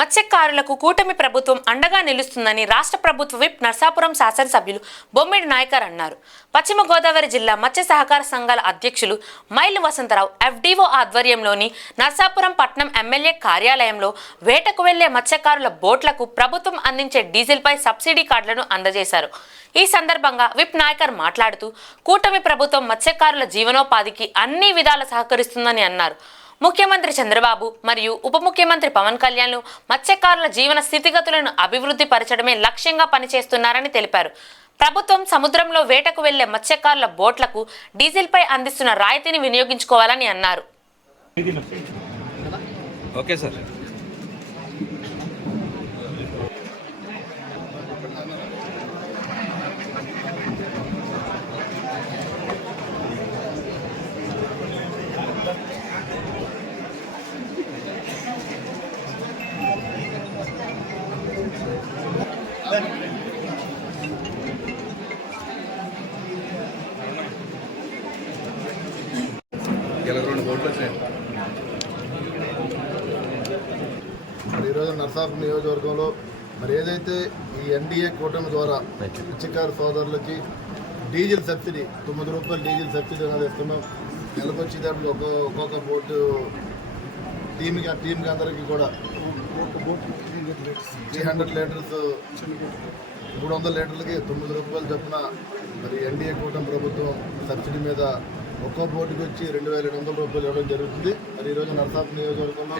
మత్స్యకారులకు కూటమి ప్రభుత్వం అండగా నిలుస్తుందని రాష్ట్ర ప్రభుత్వ విప్ నర్సాపురం శాసనసభ్యులు బొమ్మిడి నాయకర్ అన్నారు. పశ్చిమ గోదావరి జిల్లా మత్స్య సహకార సంఘాల అధ్యక్షులు మైలు వసంతరావు ఎఫ్డీఓ ఆధ్వర్యంలోని నర్సాపురం పట్నం ఎమ్మెల్యే కార్యాలయంలో వేటకు వెళ్లే మత్స్యకారుల బోట్లకు ప్రభుత్వం అందించే డీజిల్పై సబ్సిడీ కార్డులను అందజేశారు. ఈ సందర్భంగా విప్ నాయకర్ మాట్లాడుతూ కూటమి ప్రభుత్వం మత్స్యకారుల జీవనోపాధికి అన్ని విధాల సహకరిస్తుందని అన్నారు. ముఖ్యమంత్రి చంద్రబాబు మరియు ఉప ముఖ్యమంత్రి పవన్ కళ్యాణ్ మత్స్యకారుల జీవన స్థితిగతులను అభివృద్ధి పరచడమే లక్ష్యంగా పనిచేస్తున్నారని తెలిపారు. ప్రభుత్వం సముద్రంలో వేటకు వెళ్లే మత్స్యకారుల బోట్లకు డీజిల్పై అందిస్తున్న రాయితీని వినియోగించుకోవాలని అన్నారు. Okay sir. మరి ఈరోజు నర్సాపురం నియోజకవర్గంలో మరి ఏదైతే ఈ ఎన్డీఏ కూటమి ద్వారా మత్స్యకారు సోదరులకి డీజిల్ సబ్సిడీ 9 రూపాయలు డీజిల్ సబ్సిడీ అనేది ఇస్తున్నాం. నెలకు వచ్చేటప్పుడు ఒక్కొక్క బోటు టీంకి అందరికీ కూడా 300 లీటర్స్ 300 లీటర్లకి 9 రూపాయలు చొప్పున మరి ఎన్డీఏ కూటమి ప్రభుత్వం సబ్సిడీ మీద ఒక్కో బోటుకి వచ్చి 2,200 రూపాయలు ఇవ్వడం జరుగుతుంది. మరి ఈరోజు నర్సాపురం నియోజకవర్గంలో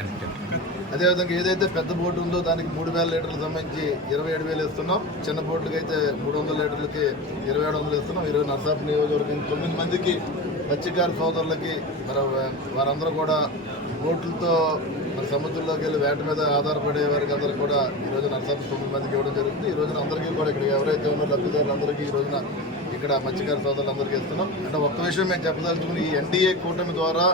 అదేవిధంగా ఏదైతే పెద్ద బోటు ఉందో దానికి 3,000 లీటర్లకు సంబంధించి 27,000 ఇస్తున్నాం. చిన్న బోట్లకి అయితే 300 లీటర్లకి 2,700 ఇస్తున్నాం. ఈరోజు నర్సాపురం నియోజకవర్గం 9 మందికి మత్స్యకారు సోదరులకి మరి వారందరూ కూడా బోట్లతో మరి సముద్రంలోకి వెళ్ళి వేట మీద ఆధారపడే వారికి అందరికీ కూడా ఈరోజు నర్సాపురం 9 మందికి ఇవ్వడం జరుగుతుంది. ఈ రోజున అందరికీ కూడా ఇక్కడ ఎవరైతే ఉన్నారో లబ్ధిదారులందరికీ ఈ రోజున ఇక్కడ మత్స్యకారు సోదరులందరికీ ఇస్తున్నాం. అంటే ఒక్క విషయం మేము చెప్పదలుచుకుని ఈ ఎన్డీఏ కూటమి ద్వారా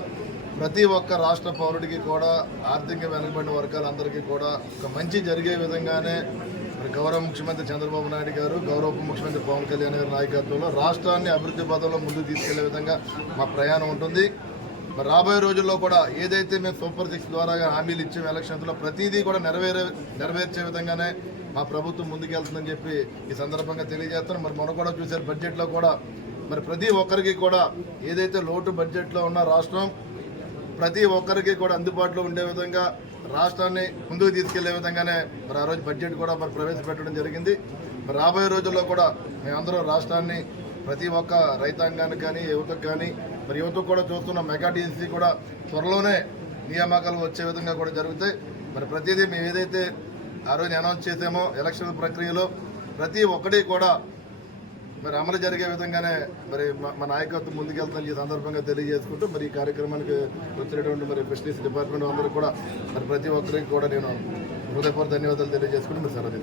ప్రతి ఒక్క రాష్ట్ర పౌరుడికి కూడా ఆర్థికంగా వెనుకబడిన వర్గాలందరికీ కూడా ఒక మంచి జరిగే విధంగానే మరి గౌరవ ముఖ్యమంత్రి చంద్రబాబు నాయుడు గారు, గౌరవ ఉప ముఖ్యమంత్రి పవన్ కళ్యాణ్ గారి నాయకత్వంలో రాష్ట్రాన్ని అభివృద్ధి పథంలో ముందుకు తీసుకెళ్లే విధంగా మా ప్రయాణం ఉంటుంది. మరి రాబోయే రోజుల్లో కూడా ఏదైతే మేము సూపర్ 6 ద్వారా హామీలు ఇచ్చే ఎలక్షన్స్లో ప్రతిదీ కూడా నెరవేర్చే విధంగానే మా ప్రభుత్వం ముందుకెళ్తుందని చెప్పి ఈ సందర్భంగా తెలియజేస్తాను. మరి మొన్న కూడా చూశారు బడ్జెట్లో కూడా మరి ప్రతి ఒక్కరికి కూడా ఏదైతే లోటు బడ్జెట్లో ఉన్న రాష్ట్రం ప్రతి ఒక్కరికి కూడా అందుబాటులో ఉండే విధంగా రాష్ట్రాన్ని ముందుకు తీసుకెళ్లే విధంగానే మరి ఆ రోజు బడ్జెట్ కూడా మరి ప్రవేశపెట్టడం జరిగింది. మరి రాబోయే రోజుల్లో కూడా మేమందరం రాష్ట్రాన్ని ప్రతి ఒక్క రైతాంగానికి కానీ యువతకు కానీ మరి యువతకు కూడా చూస్తున్న మెగా డీసీ కూడా త్వరలోనే నియామకాలు వచ్చే విధంగా కూడా జరుగుతాయి. మరి ప్రతిదీ మేము ఏదైతే ఆ రోజు అనౌన్స్ చేసామో ఎలక్షన్ ప్రక్రియలో ప్రతి ఒక్కటి కూడా మరి అమలు జరిగే విధంగానే మరి మా నాయకత్వం ముందుకెళ్తుందని ఈ సందర్భంగా తెలియజేసుకుంటూ మరి ఈ కార్యక్రమానికి వచ్చినటువంటి మరి ఫిషరీస్ డిపార్ట్మెంట్ అందరూ కూడా మరి ప్రతి ఒక్కరికి కూడా నేను హృదయపూర్వక ధన్యవాదాలు తెలియజేసుకుంటూ మీరు సెలవు.